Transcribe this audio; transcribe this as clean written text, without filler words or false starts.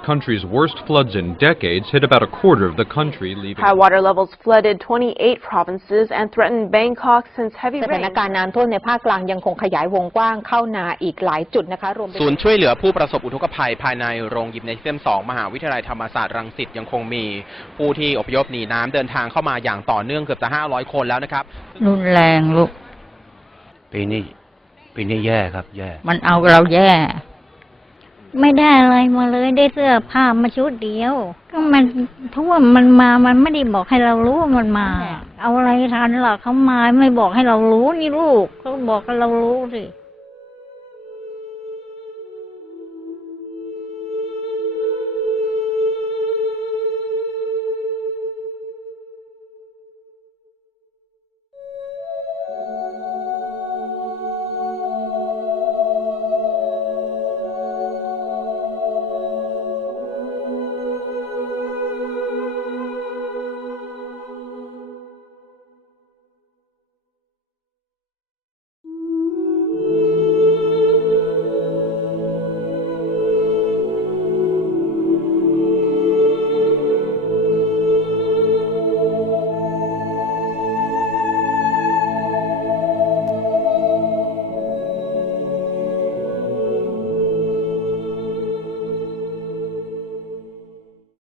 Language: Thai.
The country's worst floods in decades hit about a quarter of the country, leaving high water levels flooded 28 provinces and threatened Bangkok since heavy rain. สถานการณ์น้ำท่วมในภาคกลางยังคงขยายวงกว้างเข้านาอีกหลายจุดนะคะรวมศูนย์ช่วยเหลือผู้ประสบอุทกภัยภายในโรงยิมเนเซียม 2 มหาวิทยาลัยธรรมศาสตร์รังสิตยังคงมีผู้ที่อพยพหนีน้ำเดินทางเข้ามาอย่างต่อเนื่องเกือบจะ500 คนแล้วนะครับรุนแรงลูกปีนี้แย่ครับแย่มันเอาเราแย่ไม่ได้อะไรมาเลยได้เสื้อผ้ามาชุดเดียวก็มันท่วมมันมามันไม่ได้บอกให้เรารู้ว่ามันมาเอาอะไรทันล่ะเขามาไม่บอกให้เรารู้นี่ลูกเขาบอกให้เรารู้สิ